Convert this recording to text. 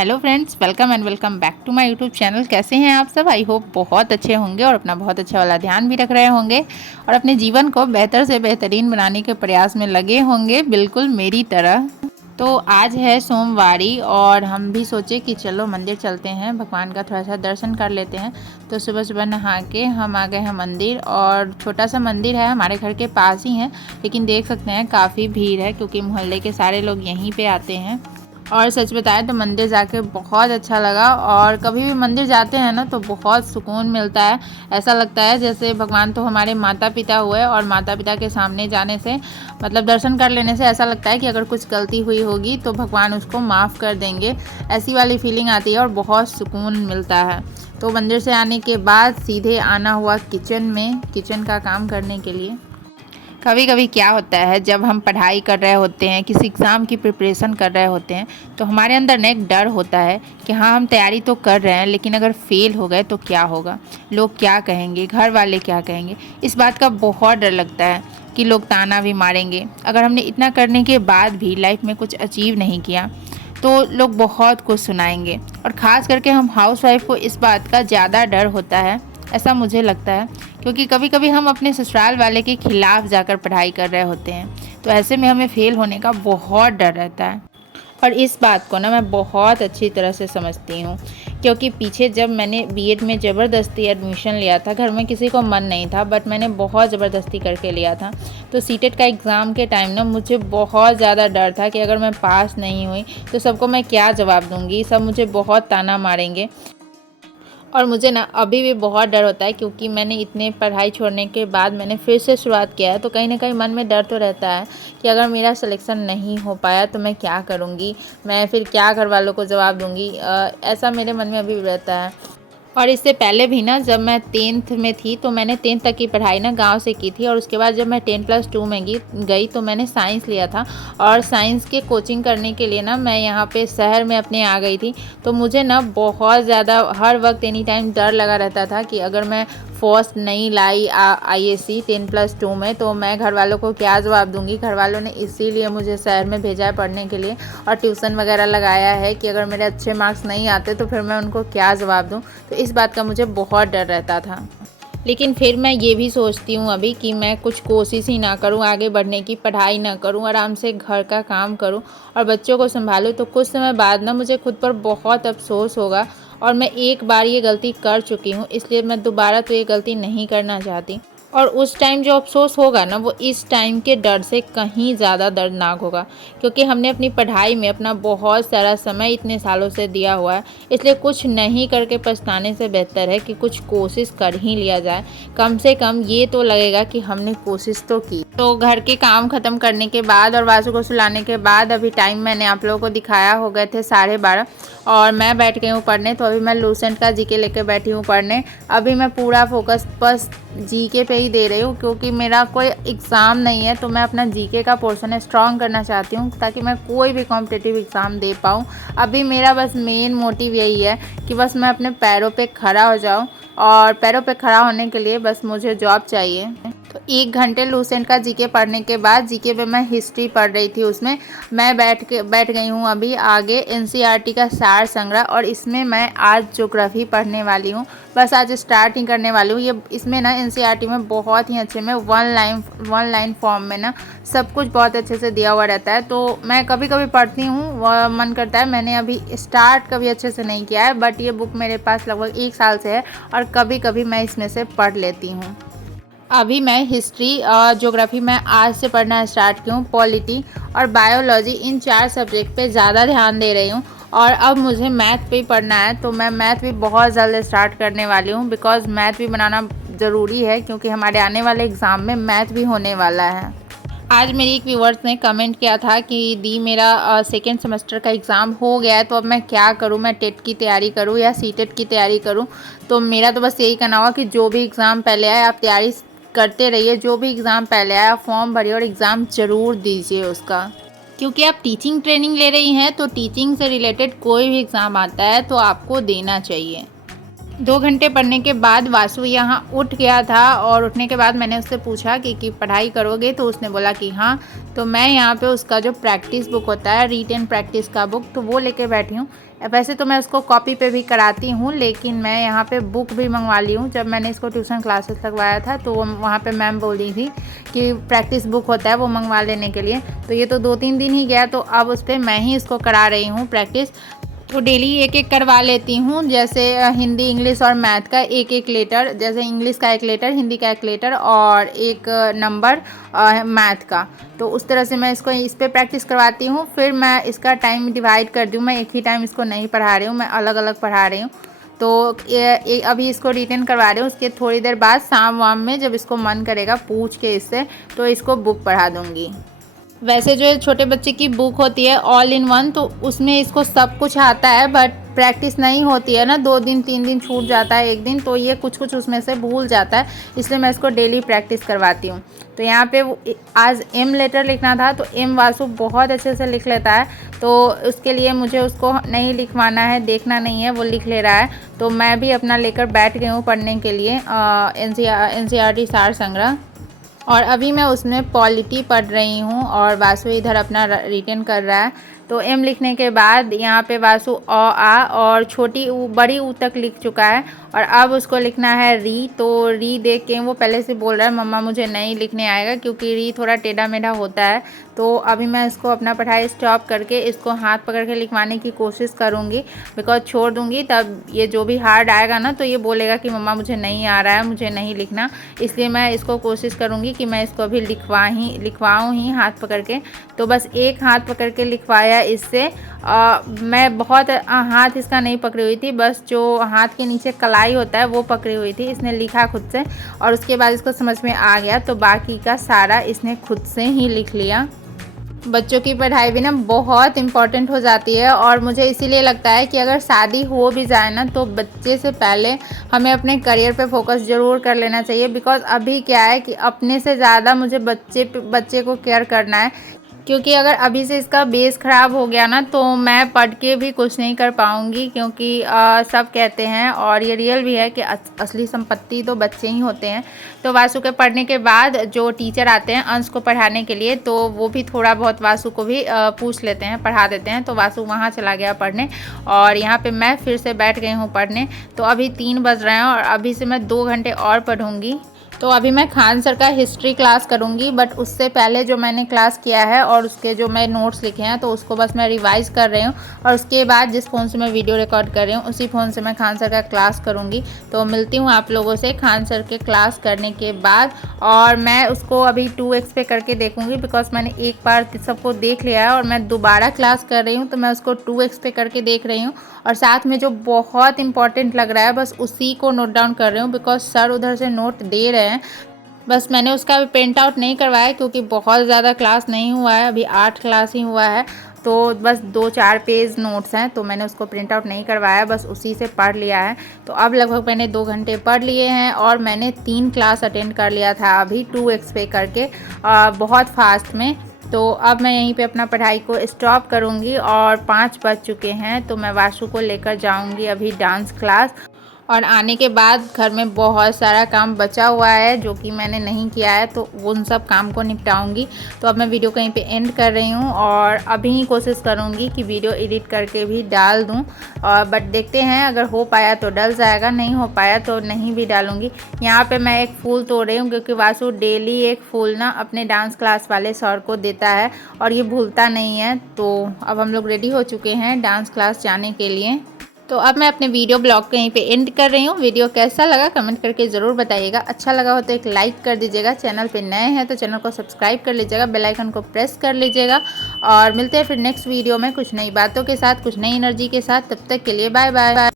Hello friends, welcome and welcome back to my YouTube channel. कैसे हैं आप सब? आई होप बहुत अच्छे होंगे और अपना बहुत अच्छा वाला ध्यान भी रख रहे होंगे और अपने जीवन को बेहतर से बेहतरीन बनाने के प्रयास में लगे होंगे, बिल्कुल मेरी तरह। तो आज है सोमवारी और हम भी सोचे कि चलो मंदिर चलते हैं, भगवान का थोड़ा सा दर्शन कर लेते हैं। तो सुबह सुबह नहा के हम आ गए हैं मंदिर, और छोटा सा मंदिर है, हमारे घर के पास ही है, लेकिन देख सकते हैं काफ़ी भीड़ है क्योंकि मोहल्ले के सारे लोग यहीं पे आते हैं। और सच बताएं तो मंदिर जाके बहुत अच्छा लगा, और कभी भी मंदिर जाते हैं ना तो बहुत सुकून मिलता है। ऐसा लगता है जैसे भगवान तो हमारे माता पिता हुए, और माता पिता के सामने जाने से मतलब दर्शन कर लेने से ऐसा लगता है कि अगर कुछ गलती हुई होगी तो भगवान उसको माफ़ कर देंगे, ऐसी वाली फीलिंग आती है और बहुत सुकून मिलता है। तो मंदिर से आने के बाद सीधे आना हुआ किचन में, किचन का काम करने के लिए। कभी कभी क्या होता है, जब हम पढ़ाई कर रहे होते हैं, किसी एग्ज़ाम की प्रिपरेशन कर रहे होते हैं, तो हमारे अंदर ना एक डर होता है कि हाँ, हम तैयारी तो कर रहे हैं लेकिन अगर फेल हो गए तो क्या होगा, लोग क्या कहेंगे, घर वाले क्या कहेंगे। इस बात का बहुत डर लगता है कि लोग ताना भी मारेंगे। अगर हमने इतना करने के बाद भी लाइफ में कुछ अचीव नहीं किया तो लोग बहुत कुछ सुनाएंगे, और ख़ास करके हम हाउसवाइफ को इस बात का ज़्यादा डर होता है, ऐसा मुझे लगता है। क्योंकि कभी कभी हम अपने ससुराल वाले के खिलाफ जाकर पढ़ाई कर रहे होते हैं, तो ऐसे में हमें फेल होने का बहुत डर रहता है। और इस बात को ना मैं बहुत अच्छी तरह से समझती हूँ, क्योंकि पीछे जब मैंने बीएड में ज़बरदस्ती एडमिशन लिया था, घर में किसी को मन नहीं था बट मैंने बहुत ज़बरदस्ती करके लिया था, तो सीटेट का एग्ज़ाम के टाइम ना मुझे बहुत ज़्यादा डर था कि अगर मैं पास नहीं हुई तो सबको मैं क्या जवाब दूँगी, सब मुझे बहुत ताना मारेंगे। और मुझे ना अभी भी बहुत डर होता है क्योंकि मैंने इतने पढ़ाई छोड़ने के बाद मैंने फिर से शुरुआत किया है, तो कहीं ना कहीं मन में डर तो रहता है कि अगर मेरा सिलेक्शन नहीं हो पाया तो मैं क्या करूँगी, मैं फिर क्या घर वालों को जवाब दूँगी। ऐसा मेरे मन में अभी भी रहता है। और इससे पहले भी ना, जब मैं 10th में थी तो मैंने 10th तक की पढ़ाई ना गांव से की थी, और उसके बाद जब मैं 10+2 में गई तो मैंने साइंस लिया था, और साइंस के कोचिंग करने के लिए ना मैं यहाँ पे शहर में अपने आ गई थी। तो मुझे ना बहुत ज़्यादा हर वक्त एनी टाइम डर लगा रहता था कि अगर मैं फर्स्ट नहीं लाई ISC 10+2 में तो मैं घर वालों को क्या जवाब दूंगी। घर वालों ने इसीलिए मुझे शहर में भेजा है पढ़ने के लिए, और ट्यूशन वगैरह लगाया है कि अगर मेरे अच्छे मार्क्स नहीं आते तो फिर मैं उनको क्या जवाब दूं। तो इस बात का मुझे बहुत डर रहता था। लेकिन फिर मैं ये भी सोचती हूँ अभी कि मैं कुछ कोशिश ही ना करूँ आगे बढ़ने की, पढ़ाई ना करूँ, आराम से घर का काम करूँ और बच्चों को संभालूँ, तो कुछ समय बाद ना मुझे खुद पर बहुत अफसोस होगा। और मैं एक बार ये गलती कर चुकी हूँ, इसलिए मैं दोबारा तो ये गलती नहीं करना चाहती। और उस टाइम जो अफसोस होगा ना, वो इस टाइम के डर से कहीं ज़्यादा दर्दनाक होगा, क्योंकि हमने अपनी पढ़ाई में अपना बहुत सारा समय इतने सालों से दिया हुआ है। इसलिए कुछ नहीं करके पछताने से बेहतर है कि कुछ कोशिश कर ही लिया जाए। कम से कम ये तो लगेगा कि हमने कोशिश तो की। तो घर के काम ख़त्म करने के बाद और वासु को सुलाने के बाद अभी टाइम मैंने आप लोगों को दिखाया, हो गए थे 12:30, और मैं बैठ गई हूँ पढ़ने। तो अभी मैं लूसेंट का जीके लेके बैठी हूँ पढ़ने। अभी मैं पूरा फोकस बस जीके पे ही दे रही हूँ, क्योंकि मेरा कोई एग्ज़ाम नहीं है, तो मैं अपना जीके का पोर्शन स्ट्रॉन्ग करना चाहती हूँ ताकि मैं कोई भी कॉम्पिटिटिव एग्ज़ाम दे पाऊँ। अभी मेरा बस मेन मोटिव यही है कि बस मैं अपने पैरों पे खड़ा हो जाऊँ, और पैरों पे खड़ा होने के लिए बस मुझे जॉब चाहिए। तो 1 घंटे लूसेंट का जीके पढ़ने के बाद, जीके पे मैं हिस्ट्री पढ़ रही थी, उसमें मैं बैठ गई हूँ अभी आगे एनसीईआरटी का सार संग्रह, और इसमें मैं आज ज्योग्राफी पढ़ने वाली हूँ। बस आज स्टार्ट ही करने वाली हूँ। ये इसमें ना एनसीईआरटी में बहुत ही अच्छे में वन लाइन फॉर्म में ना सब कुछ बहुत अच्छे से दिया हुआ रहता है। तो मैं कभी कभी पढ़ती हूँ, मन करता है। मैंने अभी स्टार्ट कभी अच्छे से नहीं किया है, बट ये बुक मेरे पास लगभग 1 साल से है, और कभी कभी मैं इसमें से पढ़ लेती हूँ। अभी मैं हिस्ट्री और ज्योग्राफी में आज से पढ़ना स्टार्ट की हूँ। पॉलिटी और बायोलॉजी, इन 4 सब्जेक्ट पे ज़्यादा ध्यान दे रही हूँ, और अब मुझे मैथ पे पढ़ना है। तो मैं मैथ भी बहुत जल्द स्टार्ट करने वाली हूँ, बिकॉज़ मैथ भी बनाना ज़रूरी है, क्योंकि हमारे आने वाले एग्ज़ाम में मैथ भी होने वाला है। आज मेरी एक व्यूवर्स ने कमेंट किया था कि दी मेरा सेकेंड सेमेस्टर का एग्ज़ाम हो गया है, तो अब मैं क्या करूँ, मैं टेट की तैयारी करूँ या सीटेट की तैयारी करूँ। तो मेरा तो बस यही कहना होगा कि जो भी एग्ज़ाम पहले आए आप तैयारी करते रहिए। जो भी एग्ज़ाम पहले आया आप फॉर्म भरिए और एग्ज़ाम ज़रूर दीजिए उसका, क्योंकि आप टीचिंग ट्रेनिंग ले रही हैं, तो टीचिंग से रिलेटेड कोई भी एग्ज़ाम आता है तो आपको देना चाहिए। 2 घंटे पढ़ने के बाद वासु यहाँ उठ गया था और उठने के बाद मैंने उससे पूछा कि पढ़ाई करोगे, तो उसने बोला कि हाँ। तो मैं यहाँ पे उसका जो प्रैक्टिस बुक होता है, रिटेन प्रैक्टिस का बुक, तो वो लेके बैठी हूँ। वैसे तो मैं उसको कॉपी पे भी कराती हूँ, लेकिन मैं यहाँ पे बुक भी मंगवा ली हूँ। जब मैंने इसको ट्यूशन क्लासेस लगवाया था तो वो वहाँ पे मैम बोल रही थी कि प्रैक्टिस बुक होता है वो मंगवा लेने के लिए। तो ये तो 2-3 दिन ही गया, तो अब उस पर मैं ही इसको करा रही हूँ प्रैक्टिस। तो डेली एक एक करवा लेती हूँ, जैसे हिंदी, इंग्लिश और मैथ का एक एक लेटर, जैसे इंग्लिश का एक लेटर, हिंदी का एक लेटर और एक नंबर मैथ का। तो उस तरह से मैं इसको इस पर प्रैक्टिस करवाती हूँ। फिर मैं इसका टाइम डिवाइड कर दूँ, मैं एक ही टाइम इसको नहीं पढ़ा रही हूँ, मैं अलग अलग पढ़ा रही हूँ। तो अभी इसको रिटेन करवा रही हूँ, उसके थोड़ी देर बाद शाम वाम में जब इसको मन करेगा पूछ के इससे, तो इसको बुक पढ़ा दूँगी। वैसे जो छोटे बच्चे की बुक होती है ऑल इन वन, तो उसमें इसको सब कुछ आता है, बट प्रैक्टिस नहीं होती है ना, 2 दिन 3 दिन छूट जाता है, एक दिन, तो ये कुछ कुछ उसमें से भूल जाता है, इसलिए मैं इसको डेली प्रैक्टिस करवाती हूँ। तो यहाँ पे आज एम लेटर लिखना था, तो एम वासु बहुत अच्छे से लिख लेता है, तो उसके लिए मुझे उसको नहीं लिखवाना है, देखना नहीं है, वो लिख ले रहा है। तो मैं भी अपना लेकर बैठ गई हूँ पढ़ने के लिए NCERT सार संग्रह, और अभी मैं उसमें पॉलिटी पढ़ रही हूँ और वासु इधर अपना रिटेन कर रहा है। तो एम लिखने के बाद यहाँ पे वासु अ आ और छोटी ऊ बड़ी ऊ तक लिख चुका है, और अब उसको लिखना है री। तो री देख के वो पहले से बोल रहा है मम्मा मुझे नहीं लिखने आएगा, क्योंकि री थोड़ा टेढ़ा मेढ़ा होता है। तो अभी मैं इसको अपना पढ़ाई स्टॉप करके इसको हाथ पकड़ के लिखवाने की कोशिश करूँगी, बिकॉज छोड़ दूँगी तब ये जो भी हार्ड आएगा ना, तो ये बोलेगा कि मम्मा मुझे नहीं आ रहा है, मुझे नहीं लिखना। इसलिए मैं इसको कोशिश करूँगी कि मैं इसको अभी लिखवाऊँ ही हाथ पकड़ के। तो बस एक हाथ पकड़ के लिखवाया इससे। मैं बहुत हाथ इसका नहीं पकड़ी हुई थी, बस जो हाथ के नीचे कलाई होता है वो पकड़ी हुई थी। इसने लिखा खुद से, और उसके बाद इसको समझ में आ गया, तो बाकी का सारा इसने खुद से ही लिख लिया। बच्चों की पढ़ाई भी ना बहुत इम्पॉर्टेंट हो जाती है, और मुझे इसीलिए लगता है कि अगर शादी हो भी जाए ना, तो बच्चे से पहले हमें अपने करियर पे फोकस ज़रूर कर लेना चाहिए। बिकॉज़ अभी क्या है कि अपने से ज़्यादा मुझे बच्चे को केयर करना है, क्योंकि अगर अभी से इसका बेस ख़राब हो गया ना, तो मैं पढ़ के भी कुछ नहीं कर पाऊँगी। क्योंकि सब कहते हैं, और ये रियल भी है, कि असली संपत्ति तो बच्चे ही होते हैं। तो वासु के पढ़ने के बाद जो टीचर आते हैं अंश को पढ़ाने के लिए, तो वो भी थोड़ा बहुत वासु को भी पूछ लेते हैं, पढ़ा देते हैं। तो वासु वहाँ चला गया पढ़ने, और यहाँ पे मैं फिर से बैठ गई हूँ पढ़ने। तो अभी 3 बज रहे हैं, और अभी से मैं 2 घंटे और पढ़ूँगी। तो अभी मैं खान सर का हिस्ट्री क्लास करूँगी, बट उससे पहले जो मैंने क्लास किया है और उसके जो मैं नोट्स लिखे हैं, तो उसको बस मैं रिवाइज़ कर रही हूँ। और उसके बाद जिस फ़ोन से मैं वीडियो रिकॉर्ड कर रही हूँ, उसी फ़ोन से मैं खान सर का क्लास करूँगी। तो मिलती हूँ आप लोगों से खान सर के क्लास करने के बाद। और मैं उसको अभी 2x पे करके देखूँगी, बिकॉज मैंने एक बार सबको देख लिया है, और मैं दोबारा क्लास कर रही हूँ, तो मैं उसको 2x पे करके देख रही हूँ। और साथ में जो बहुत इंपॉर्टेंट लग रहा है, बस उसी को नोट डाउन कर रही हूँ, बिकॉज सर उधर से नोट दे रहे हैं। बस मैंने उसका भी प्रिंट आउट नहीं करवाया, क्योंकि बहुत ज़्यादा क्लास नहीं हुआ है, अभी 8 क्लास ही हुआ है। तो बस 2-4 पेज नोट्स हैं, तो मैंने उसको प्रिंट आउट नहीं करवाया, बस उसी से पढ़ लिया है। तो अब लगभग मैंने 2 घंटे पढ़ लिए हैं, और मैंने 3 क्लास अटेंड कर लिया था अभी 2x पे करके, बहुत फास्ट में। तो अब मैं यहीं पे अपना पढ़ाई को स्टॉप करूँगी, और 5 बज चुके हैं। तो मैं वासु को लेकर जाऊँगी अभी डांस क्लास, और आने के बाद घर में बहुत सारा काम बचा हुआ है जो कि मैंने नहीं किया है, तो उन सब काम को निपटाऊंगी। तो अब मैं वीडियो कहीं पे एंड कर रही हूँ, और अभी ही कोशिश करूँगी कि वीडियो एडिट करके भी डाल दूँ। और बट देखते हैं, अगर हो पाया तो डल जाएगा, नहीं हो पाया तो नहीं भी डालूँगी। यहाँ पे मैं एक फूल तोड़ रही हूँ, क्योंकि वासु डेली एक फूल ना अपने डांस क्लास वाले सर को देता है, और ये भूलता नहीं है। तो अब हम लोग रेडी हो चुके हैं डांस क्लास जाने के लिए। तो अब मैं अपने वीडियो ब्लॉग को यहीं पे एंड कर रही हूँ। वीडियो कैसा लगा कमेंट करके ज़रूर बताइएगा। अच्छा लगा हो तो एक लाइक कर दीजिएगा। चैनल पे नए हैं तो चैनल को सब्सक्राइब कर लीजिएगा, बेल आइकन को प्रेस कर लीजिएगा। और मिलते हैं फिर नेक्स्ट वीडियो में कुछ नई बातों के साथ, कुछ नई एनर्जी के साथ। तब तक के लिए बाय बाय।